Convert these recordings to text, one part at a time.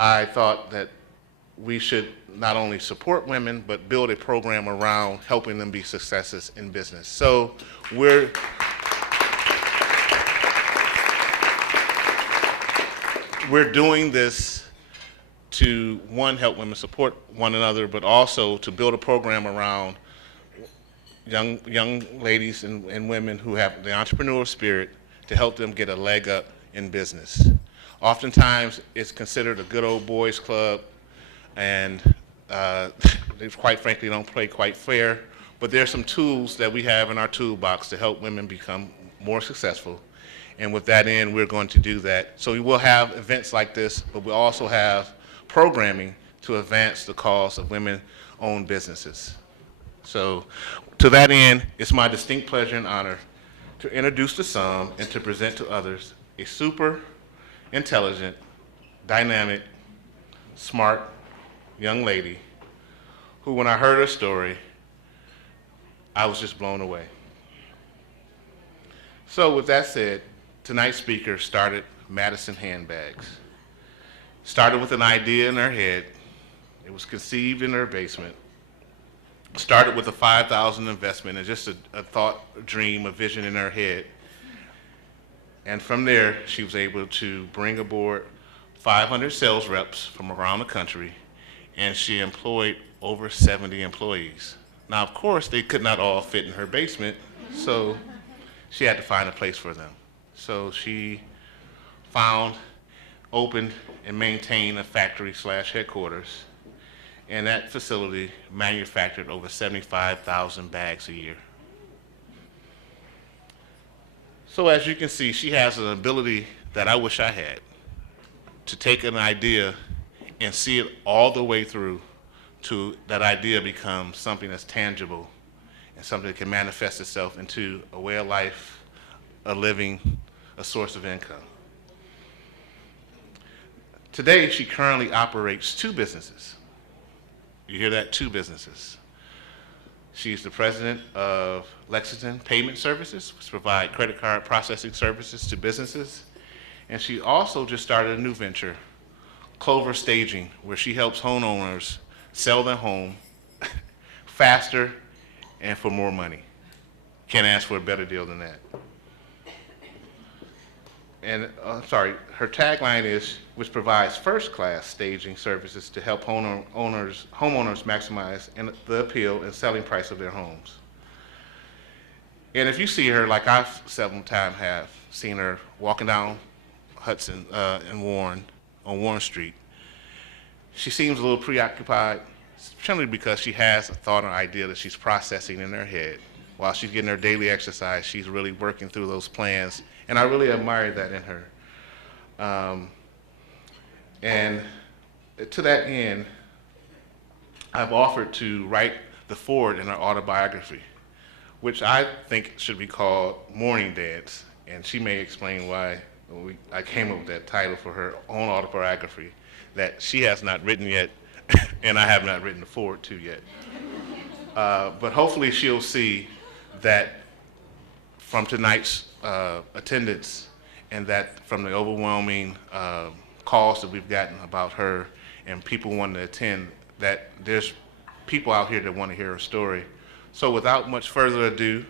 I thought that we should not only support women, but build a program around helping them be successes in business. So we're doing this to, one, help women support one another, but also to build a program around young ladies and women who have the entrepreneurial spirit to help them get a leg up in business. Oftentimes, it's considered a good old boys club, and they quite frankly don't play quite fair, but there are some tools that we have in our toolbox to help women become more successful. And with that end, we're going to do that. So we will have events like this, but we also have programming to advance the cause of women-owned businesses. So to that end, it's my distinct pleasure and honor to introduce to some and to present to others a super intelligent, dynamic, smart young lady who, when I heard her story, I was just blown away. So with that said, tonight's speaker started Madison Handbags. Started with an idea in her head. It was conceived in her basement. Started with a $5,000 investment and just a thought, a dream, a vision in her head. And from there, she was able to bring aboard 500 sales reps from around the country, and she employed over 70 employees. Now, of course, they could not all fit in her basement, so she had to find a place for them. So she found, opened, and maintained a factory/headquarters, and that facility manufactured over 75,000 bags a year. So as you can see, she has an ability that I wish I had to take an idea and see it all the way through to that idea become something that's tangible and something that can manifest itself into a way of life, a living, a source of income. Today, she currently operates 2 businesses. You hear that? 2 businesses. She's the president of Lexington Payment Services, which provide credit card processing services to businesses. And she also just started a new venture, Clover Staging, where she helps homeowners sell their home faster and for more money. Can't ask for a better deal than that. And her tagline is, which provides first-class staging services to help homeowners maximize the appeal and selling price of their homes. And if you see her, like I've several times have seen her walking down Hudson and Warren, on Warren Street, she seems a little preoccupied, simply because she has a thought or idea that she's processing in her head. While she's getting her daily exercise, she's really working through those plans, and I really admire that in her. And to that end, I've offered to write the foreword in her autobiography, which I think should be called Morning Dance, and she may explain why I came up with that title for her own autobiography that she has not written yet, and I have not written the foreword to yet. But hopefully she'll see that from tonight's attendance, and that from the overwhelming calls that we've gotten about her and people wanting to attend, that there's people out here that want to hear her story. So without much further ado,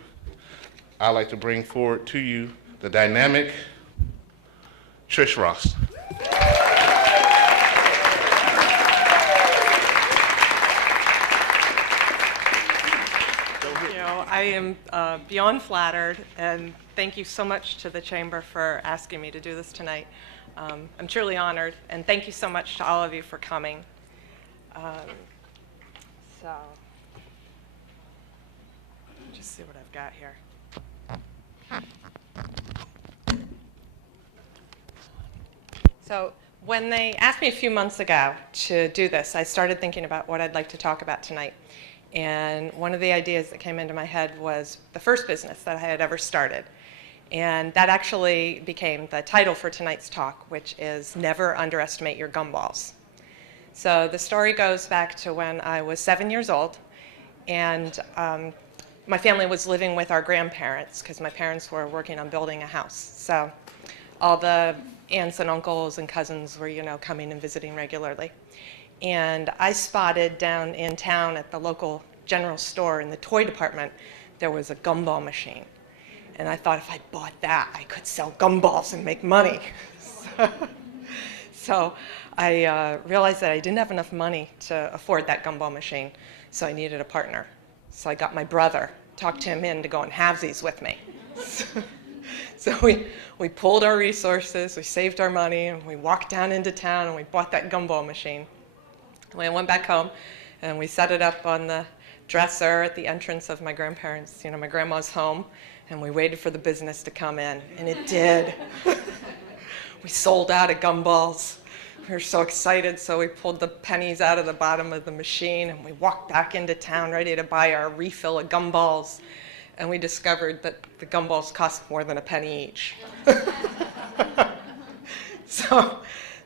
I'd like to bring forward to you the dynamic Trish Rost. I am beyond flattered, and thank you so much to the Chamber for asking me to do this tonight. I'm truly honored, and thank you so much to all of you for coming. Just see what I've got here. So when they asked me a few months ago to do this, I started thinking about what I'd like to talk about tonight. And one of the ideas that came into my head was the first business that I had ever started. And that actually became the title for tonight's talk, which is Never Underestimate Your Gumballs. So the story goes back to when I was 7 years old, and my family was living with our grandparents because my parents were working on building a house. So all the aunts and uncles and cousins were, coming and visiting regularly. And I spotted down in town at the local general store in the toy department, there was a gumball machine. And I thought if I bought that, I could sell gumballs and make money. So I realized that I didn't have enough money to afford that gumball machine, so I needed a partner. So I got my brother, talked him in to go on halvesies with me. So we pooled our resources, we saved our money, and we walked down into town and we bought that gumball machine. We went back home and we set it up on the dresser at the entrance of my grandparents', my grandma's home, and we waited for the business to come in, and it did. We sold out of gumballs. We were so excited, so we pulled the pennies out of the bottom of the machine, and we walked back into town ready to buy our refill of gumballs, and we discovered that the gumballs cost more than a penny each. So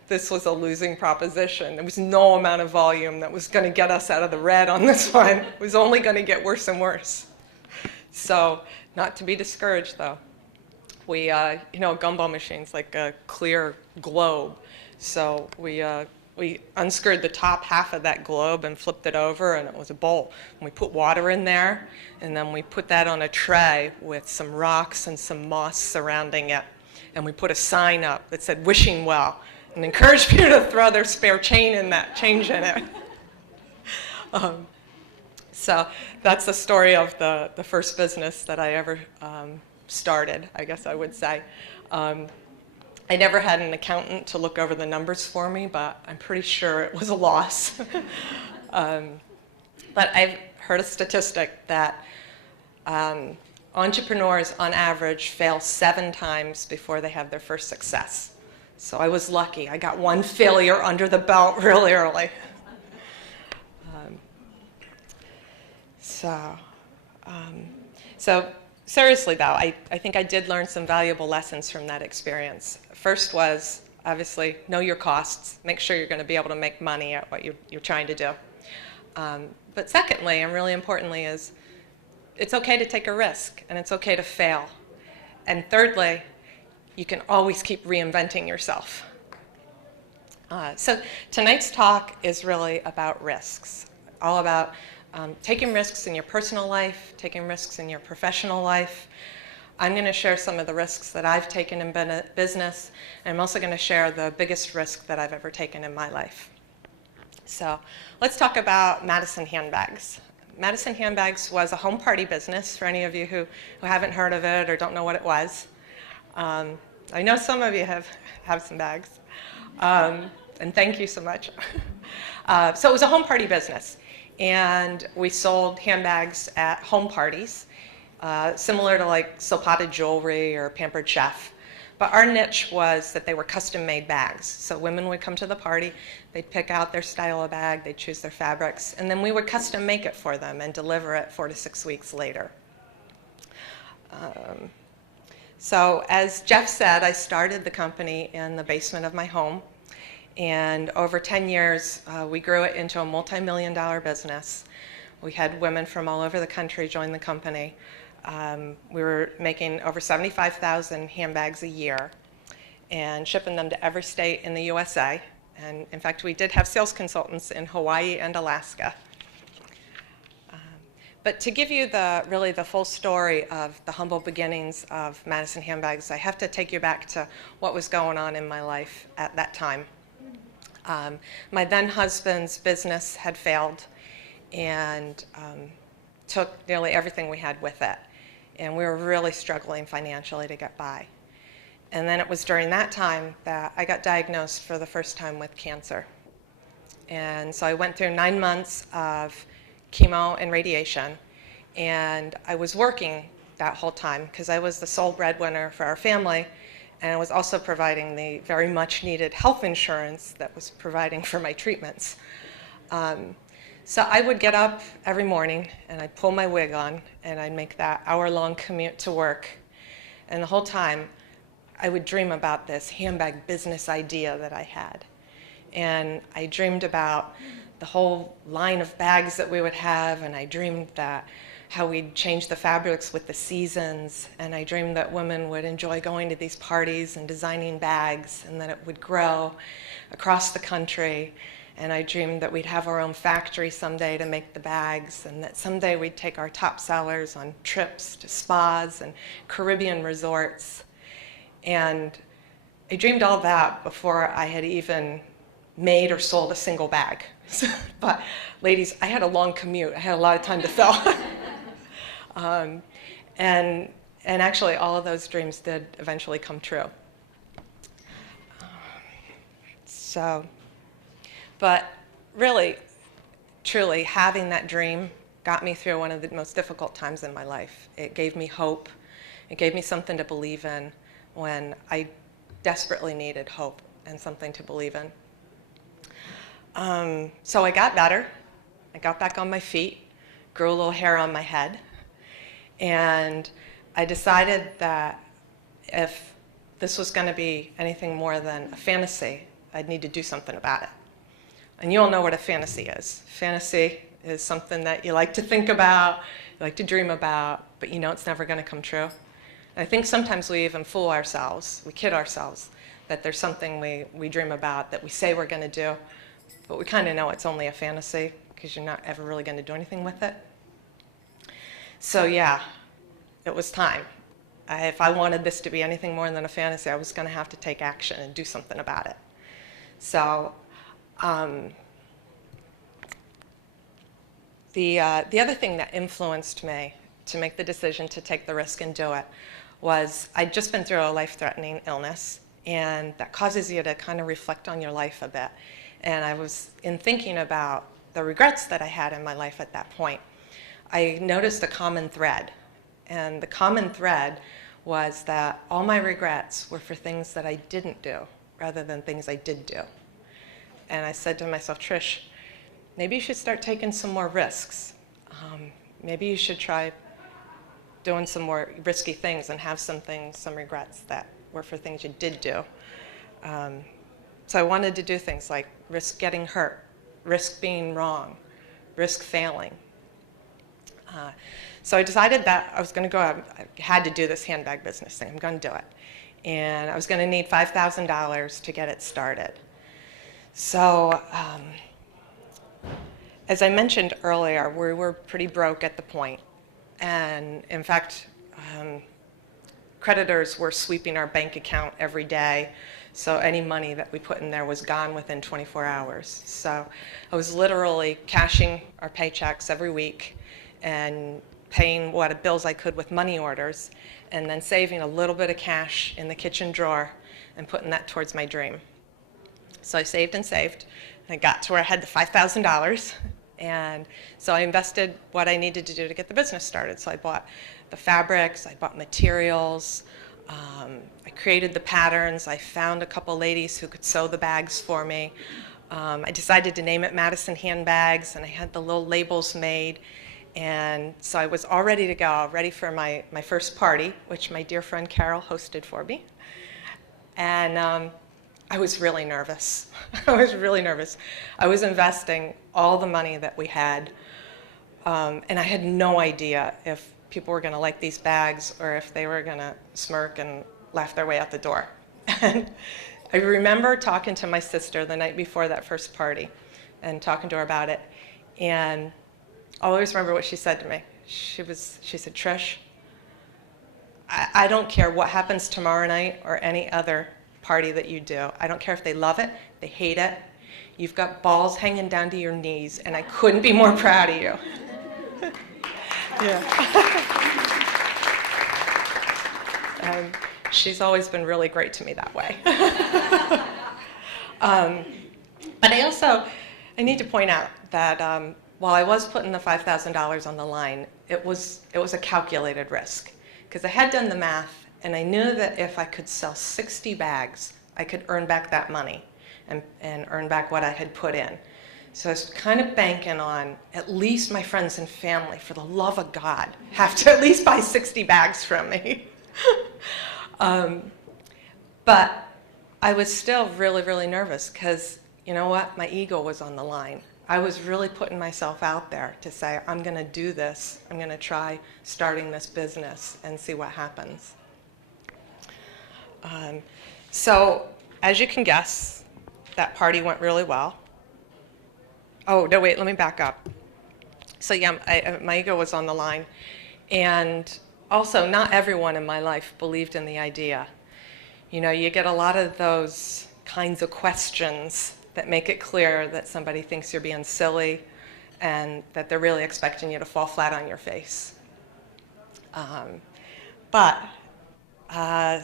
this was a losing proposition. There was no amount of volume that was going to get us out of the red on this one. It was only going to get worse and worse. So not to be discouraged, though. We, a gumball machine's like a clear globe. So we unscrewed the top half of that globe and flipped it over, and it was a bowl. And we put water in there, and then we put that on a tray with some rocks and some moss surrounding it. And we put a sign up that said, "Wishing well," and encouraged people to throw their spare change in it. So that's the story of the first business that I ever started, I guess I would say. I never had an accountant to look over the numbers for me, but I'm pretty sure it was a loss. But I've heard a statistic that entrepreneurs, on average, fail 7 times before they have their first success. So I was lucky. I got one failure under the belt really early. So seriously, though, I think I did learn some valuable lessons from that experience. First was, obviously, know your costs. Make sure you're going to be able to make money at what you're trying to do. But secondly, and really importantly, is it's okay to take a risk, and it's okay to fail. And thirdly, you can always keep reinventing yourself. So tonight's talk is really about risks, all about taking risks in your personal life, taking risks in your professional life. I'm going to share some of the risks that I've taken in business, and I'm also going to share the biggest risk that I've ever taken in my life. So let's talk about Madison Handbags. Madison Handbags was a home party business, for any of you who haven't heard of it or don't know what it was. I know some of you have some bags, and thank you so much. So it was a home party business. And we sold handbags at home parties, similar to like Silpata jewelry or Pampered Chef. But our niche was that they were custom-made bags. So women would come to the party, they'd pick out their style of bag, they'd choose their fabrics, and then we would custom make it for them and deliver it 4 to 6 weeks later. So as Jeff said, I started the company in the basement of my home. And over 10 years, we grew it into a multi-million-dollar business. We had women from all over the country join the company. We were making over 75,000 handbags a year and shipping them to every state in the USA. And in fact, we did have sales consultants in Hawaii and Alaska. But to give you really the full story of the humble beginnings of Madison Handbags, I have to take you back to what was going on in my life at that time. My then husband's business had failed and took nearly everything we had with it. And we were really struggling financially to get by. And then it was during that time that I got diagnosed for the first time with cancer. And so I went through 9 months of chemo and radiation. And I was working that whole time because I was the sole breadwinner for our family. And I was also providing the very much needed health insurance that was providing for my treatments. So I would get up every morning and I'd pull my wig on and I'd make that hour-long commute to work. And the whole time I would dream about this handbag business idea that I had. And I dreamed about the whole line of bags that we would have, and I dreamed that how we'd change the fabrics with the seasons, and I dreamed that women would enjoy going to these parties and designing bags, and that it would grow across the country. And I dreamed that we'd have our own factory someday to make the bags, and that someday we'd take our top sellers on trips to spas and Caribbean resorts. And I dreamed all that before I had even made or sold a single bag. But ladies, I had a long commute. I had a lot of time to fill. And actually, all of those dreams did eventually come true. But really, truly, having that dream got me through one of the most difficult times in my life. It gave me hope. It gave me something to believe in when I desperately needed hope and something to believe in. So I got better. I got back on my feet, grew a little hair on my head, and I decided that if this was going to be anything more than a fantasy, I'd need to do something about it. And you all know what a fantasy is. Fantasy is something that you like to think about, you like to dream about, but you know it's never going to come true. And I think sometimes we even fool ourselves, we kid ourselves, that there's something we dream about that we say we're going to do, but we kind of know it's only a fantasy because you're not ever really going to do anything with it. So yeah, it was time. If I wanted this to be anything more than a fantasy, I was going to have to take action and do something about it. So the other thing that influenced me to make the decision to take the risk and do it was I'd just been through a life-threatening illness, and that causes you to kind of reflect on your life a bit. And I was in thinking about the regrets that I had in my life at that point. I noticed a common thread, and the common thread was that all my regrets were for things that I didn't do rather than things I did do. And I said to myself, Trish, maybe you should start taking some more risks. Maybe you should try doing some more risky things and have some regrets that were for things you did do. So I wanted to do things like risk getting hurt, risk being wrong, risk failing. So I decided that I was going to go out. I had to do this handbag business thing. I'm going to do it. And I was going to need $5,000 to get it started. So as I mentioned earlier, we were pretty broke at the point. And in fact, creditors were sweeping our bank account every day. So any money that we put in there was gone within 24 hours. So I was literally cashing our paychecks every week and paying what bills I could with money orders, and then saving a little bit of cash in the kitchen drawer and putting that towards my dream. So I saved and saved, and I got to where I had the $5,000, and so I invested what I needed to do to get the business started. So I bought the fabrics, I bought materials, I created the patterns, I found a couple ladies who could sew the bags for me. I decided to name it Madison Handbags, and I had the little labels made. And so I was all ready to go, ready for my first party, which my dear friend Carol hosted for me. And I was really nervous. I was really nervous. I was investing all the money that we had, and I had no idea if people were going to like these bags or if they were going to smirk and laugh their way out the door. And I remember talking to my sister the night before that first party and talking to her about it. And I always remember what she said to me. She said, Trish, I don't care what happens tomorrow night or any other party that you do. I don't care if they love it, they hate it. You've got balls hanging down to your knees, and I couldn't be more proud of you. Yeah. She's always been really great to me that way. But I need to point out that while I was putting the $5,000 on the line, it was a calculated risk, because I had done the math, and I knew that if I could sell 60 bags, I could earn back that money and earn back what I had put in. So I was kind of banking on at least my friends and family, for the love of God, have to at least buy 60 bags from me. But I was still really, really nervous, because you know what? My ego was on the line. I was really putting myself out there to say, I'm going to do this. I'm going to try starting this business and see what happens. So as you can guess, that party went really well. Oh, no, wait, let me back up. So yeah, my ego was on the line. And also, not everyone in my life believed in the idea. You know, you get a lot of those kinds of questions that make it clear that somebody thinks you're being silly and that they're really expecting you to fall flat on your face.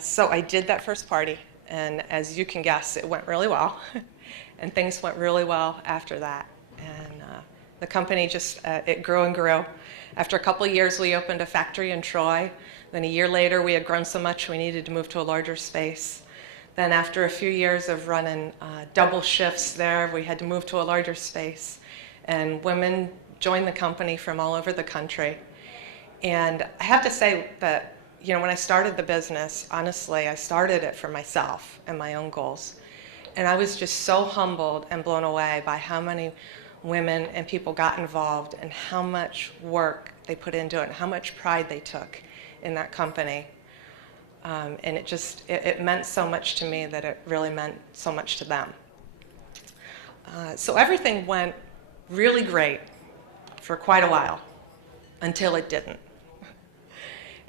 So I did that first party, and as you can guess, it went really well. And things went really well after that. And the company just, it grew and grew. After a couple of years, we opened a factory in Troy. Then a year later, we had grown so much we needed to move to a larger space. Then after a few years of running double shifts there, we had to move to a larger space. And women joined the company from all over the country. And I have to say that, you know, when I started the business, honestly, I started it for myself and my own goals. And I was just so humbled and blown away by how many women and people got involved and how much work they put into it and how much pride they took in that company. And it meant so much to me that it really meant so much to them. So everything went really great for quite a while until it didn't.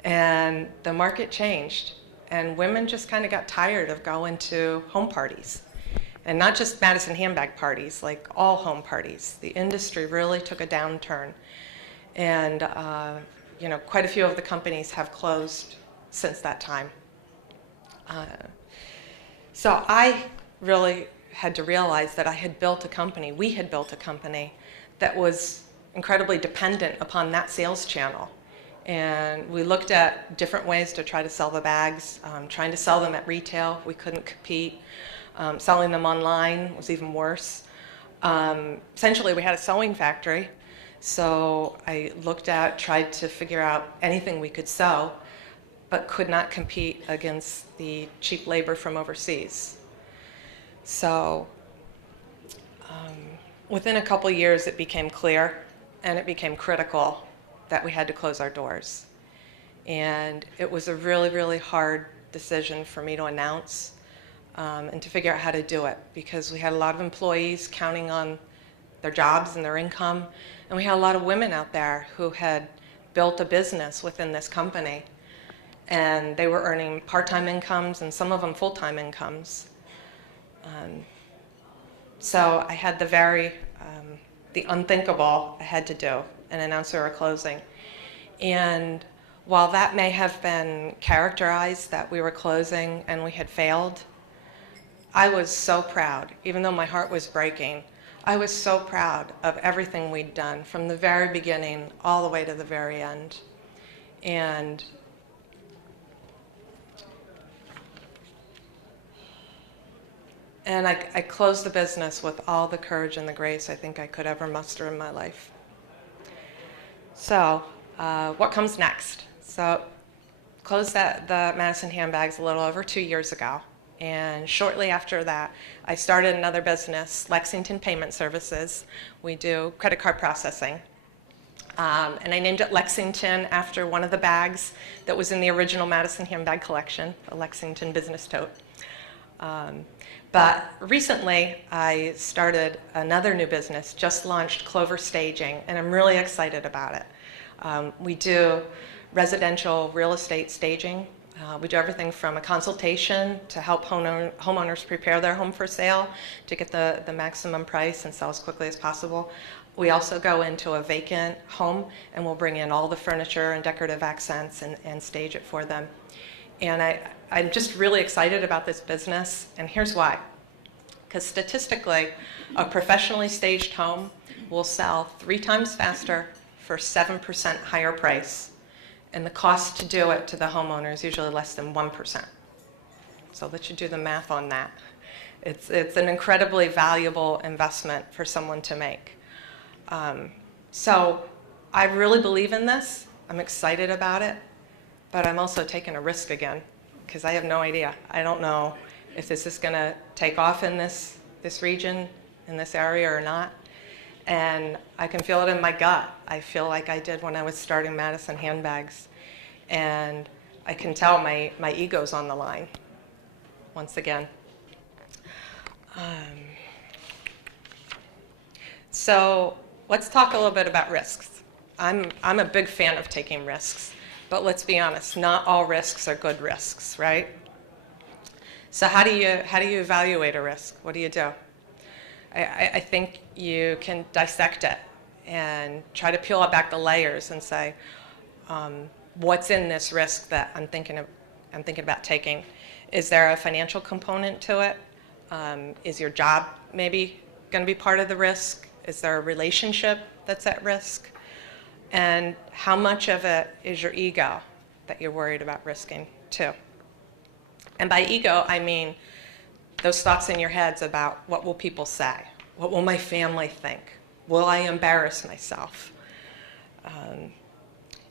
And the market changed, and women just kind of got tired of going to home parties. And not just Madison handbag parties, like all home parties. The industry really took a downturn. And you know, quite a few of the companies have closed since that time. So I really had to realize that I had built a company, we had built a company that was incredibly dependent upon that sales channel. And we looked at different ways to try to sell the bags, trying to sell them at retail, we couldn't compete. Selling them online was even worse. Essentially, we had a sewing factory, so I tried to figure out anything we could sew, but could not compete against the cheap labor from overseas. So within a couple years, it became clear, and it became critical that we had to close our doors. And it was a really, really hard decision for me to announce. And to figure out how to do it, because we had a lot of employees counting on their jobs and their income, and we had a lot of women out there who had built a business within this company, and they were earning part-time incomes and some of them full-time incomes. So I had the unthinkable I had to do, and announce we were closing. And while that may have been characterized that we were closing and we had failed, I was so proud, even though my heart was breaking. I was so proud of everything we'd done from the very beginning all the way to the very end. And I closed the business with all the courage and the grace I think I could ever muster in my life. So what comes next? So closed the Madison handbags a little over 2 years ago. And shortly after that, I started another business, Lexington Payment Services. We do credit card processing. And I named it Lexington after one of the bags that was in the original Madison handbag collection, a Lexington business tote. But recently, I started another new business, just launched Clover Staging, and I'm really excited about it. We do residential real estate staging. We do everything from a consultation to help homeowners prepare their home for sale to get the maximum price and sell as quickly as possible. We also go into a vacant home and we'll bring in all the furniture and decorative accents and stage it for them. And I'm just really excited about this business, and here's why. Because statistically, a professionally staged home will sell 3 times faster for 7% higher price. And the cost to do it to the homeowner is usually less than 1%. So let you do the math on that. It's an incredibly valuable investment for someone to make. So I really believe in this. I'm excited about it. But I'm also taking a risk again, because I have no idea. I don't know if this is going to take off in this region, in this area or not. And I can feel it in my gut. I feel like I did when I was starting Madison Handbags. And I can tell my ego's on the line once again. So let's talk a little bit about risks. I'm a big fan of taking risks, but let's be honest, not all risks are good risks, right? So how do you evaluate a risk? What do you do? I think you can dissect it and try to peel back the layers and say, what's in this risk that I'm thinking about taking? Is there a financial component to it? Is your job maybe going to be part of the risk? Is there a relationship that's at risk? And how much of it is your ego that you're worried about risking too? And by ego, I mean those thoughts in your heads about what will people say? What will my family think? Will I embarrass myself?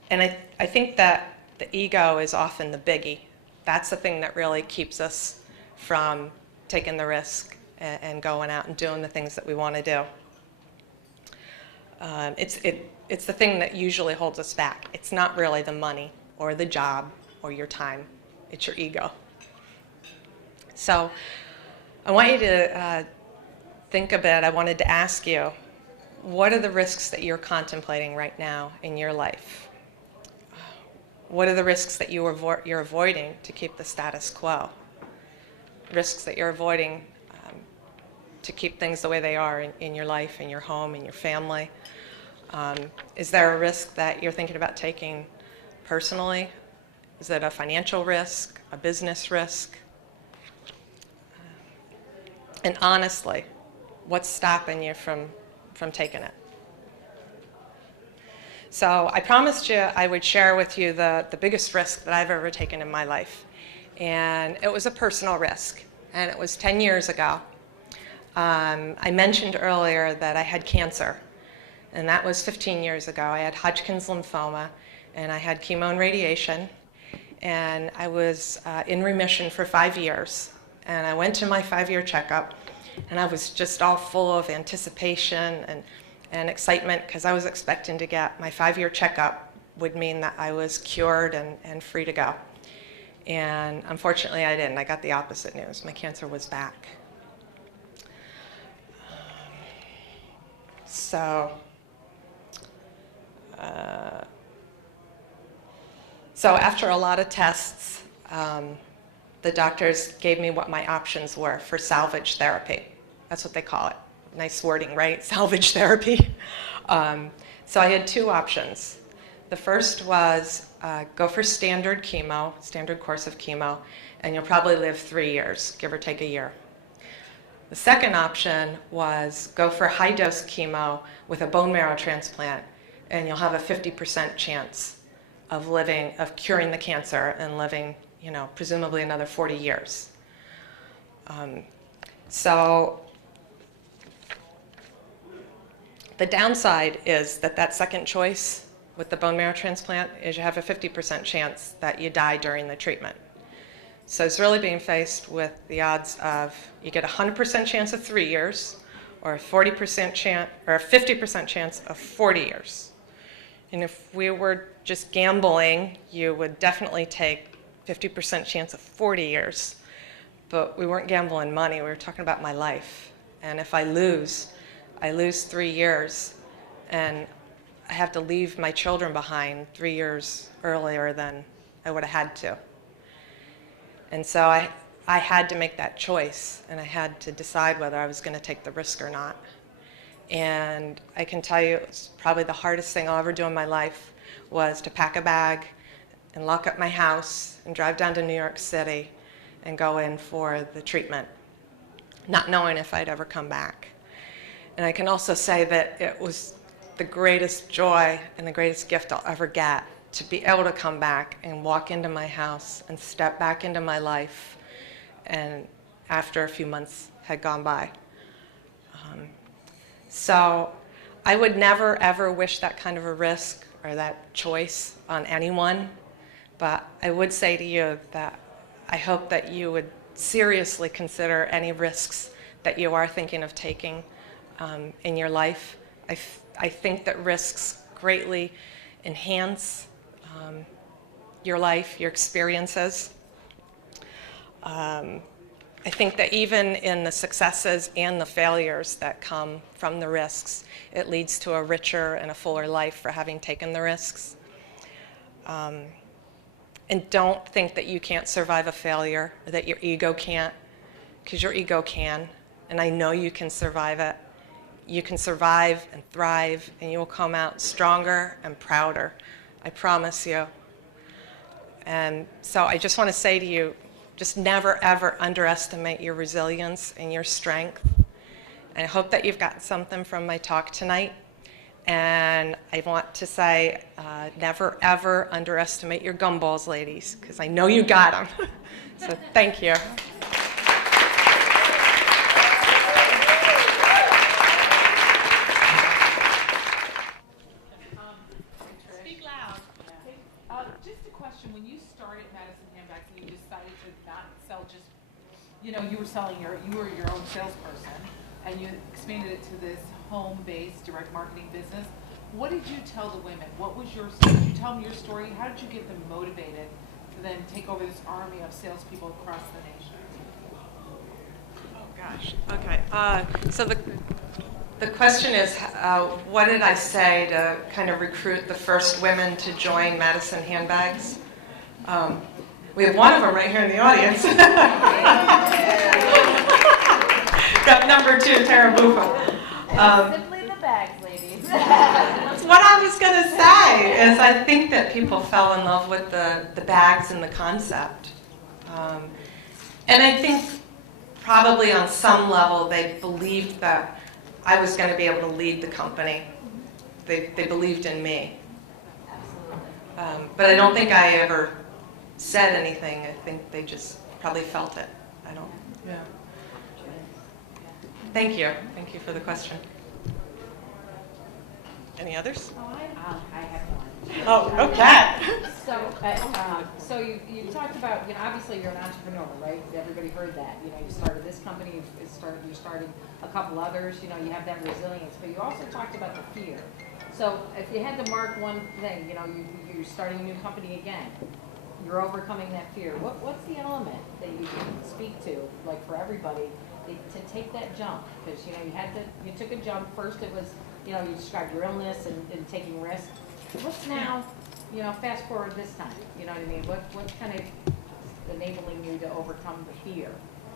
And I think that the ego is often the biggie. That's the thing that really keeps us from taking the risk and going out and doing the things that we want to do. It's the thing that usually holds us back. It's not really the money or the job or your time. It's your ego. So I want you to think a bit. I wanted to ask you, what are the risks that you're contemplating right now in your life? What are the risks that you're avoiding to keep the status quo? Risks that you're avoiding to keep things the way they are in your life, in your home, in your family. Is there a risk that you're thinking about taking personally? Is it a financial risk, a business risk? And honestly, what's stopping you from taking it? So I promised you I would share with you the biggest risk that I've ever taken in my life. And it was a personal risk. And it was 10 years ago. I mentioned earlier that I had cancer. And that was 15 years ago. I had Hodgkin's lymphoma. And I had chemo and radiation. And I was in remission for 5 years. And I went to my 5-year checkup. And I was just all full of anticipation and excitement because I was expecting to get my 5-year checkup would mean that I was cured and free to go. And unfortunately, I didn't. I got the opposite news. My cancer was back. So after a lot of tests, the doctors gave me what my options were for salvage therapy. That's what they call it. Nice wording, right? Salvage therapy. So I had 2 options. The first was go for standard chemo, standard course of chemo, and you'll probably live 3 years, give or take a year. The second option was go for high-dose chemo with a bone marrow transplant, and you'll have a 50% chance of curing the cancer and living, presumably another 40 years. So the downside is that second choice with the bone marrow transplant is you have a 50% chance that you die during the treatment. So it's really being faced with the odds of you get a 100% chance of 3 years or a 40% chance or a 50% chance of 40 years. And if we were just gambling, you would definitely take 50% chance of 40 years. But we weren't gambling money, we were talking about my life. And if I lose 3 years, and I have to leave my children behind 3 years earlier than I would have had to. And so I had to make that choice, and I had to decide whether I was going to take the risk or not. And I can tell you, it's probably the hardest thing I'll ever do in my life was to pack a bag and lock up my house and drive down to New York City and go in for the treatment, not knowing if I'd ever come back. And I can also say that it was the greatest joy and the greatest gift I'll ever get to be able to come back and walk into my house and step back into my life, and after a few months had gone by. So I would never, ever wish that kind of a risk or that choice on anyone, but I would say to you that I hope that you would seriously consider any risks that you are thinking of taking in your life. I think that risks greatly enhance your life, your experiences. I think that even in the successes and the failures that come from the risks, it leads to a richer and a fuller life for having taken the risks. And don't think that you can't survive a failure, or that your ego can't, because your ego can, and I know you can survive it. You can survive and thrive, and you will come out stronger and prouder. I promise you. And so I just want to say to you, just never, ever underestimate your resilience and your strength. And I hope that you've gotten something from my talk tonight. And I want to say, never, ever underestimate your gumballs, ladies, because I know you got them. So thank you. Speak loud. Just a question. When you started Madison Handbags and you decided to not sell just, you were your own salesperson, and you expanded it to this home-based direct marketing business. What did you tell the women? Did you tell them your story? How did you get them motivated to then take over this army of salespeople across the nation? Oh gosh. Okay. So the question is, what did I say to kind of recruit the first women to join Madison Handbags? We have one of them right here in the audience. Got number 2, Tara Buffa. Simply the bags, ladies. That's what I was going to say, is I think that people fell in love with the bags and the concept. And I think probably on some level they believed that I was going to be able to lead the company. They believed in me. Absolutely. But I don't think I ever said anything. I think they just probably felt it. I don't, yeah. Thank you. Thank you for the question. Any others? I have one. Oh, okay. So you talked about, obviously you're an entrepreneur, right? Everybody heard that. You started this company, you're starting a couple others, you have that resilience, but you also talked about the fear. So if you had to mark one thing, you're starting a new company again, you're overcoming that fear. What's the element that you can speak to, like for everybody, to take that jump? Because, you took a jump. First it was, you described your illness and taking risks. What's now, fast forward this time, you know what I mean? What's kind of enabling you to overcome the fear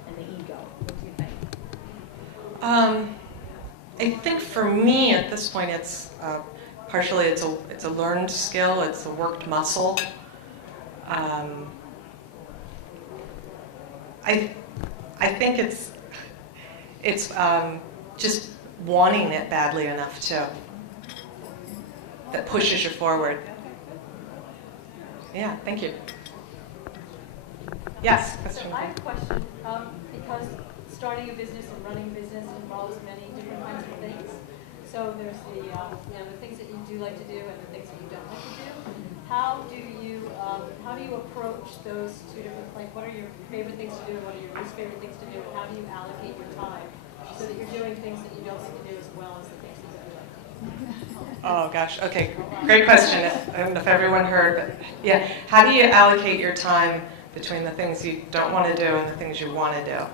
and the ego? What do you think? I think for me at this point, it's partially it's a learned skill, it's a worked muscle. I think it's just wanting it badly enough too, that pushes you forward. Yeah, thank you. Yes, question. So I have a question, because starting a business and running a business involves many different kinds of things. So there's the things that you do like to do and the things that you don't like to do. How do you approach those two different, like what are your favorite things to do and what are your least favorite things to do, and how do you allocate your time so that you're doing things that you don't like to do as well as the things that you like? Oh gosh, okay, great question. I don't know if everyone heard, but yeah, how do you allocate your time between the things you don't want to do and the things you want to do?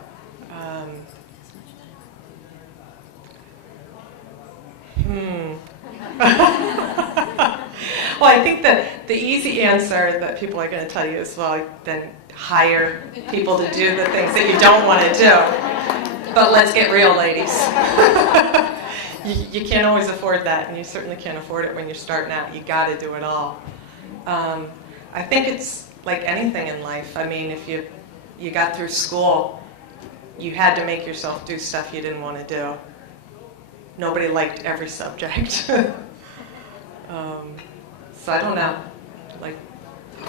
Well, I think that the easy answer that people are going to tell you is, well, then hire people to do the things that you don't want to do. But let's get real, ladies. You can't always afford that, and you certainly can't afford it when you're starting out. You got to do it all. I think it's like anything in life. I mean, if you got through school, you had to make yourself do stuff you didn't want to do. Nobody liked every subject. So I don't know. Like, Do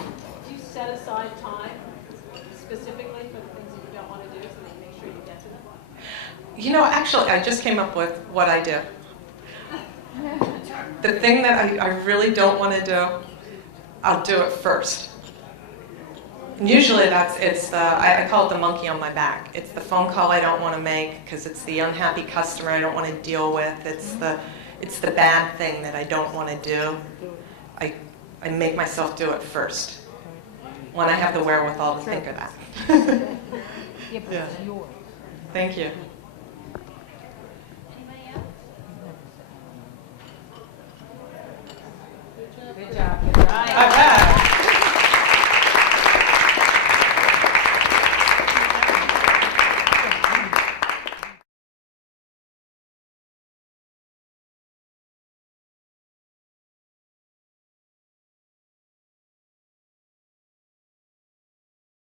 you set aside time specifically for the things that you don't want to do so that you make sure you get to them? Actually, I just came up with what I do. The thing that I really don't want to do, I'll do it first. And usually I call it the monkey on my back. It's the phone call I don't want to make because it's the unhappy customer I don't want to deal with. It's it's the bad thing that I don't want to do, I make myself do it first when I have the wherewithal to think of that. Yeah, but it's yours. Thank you.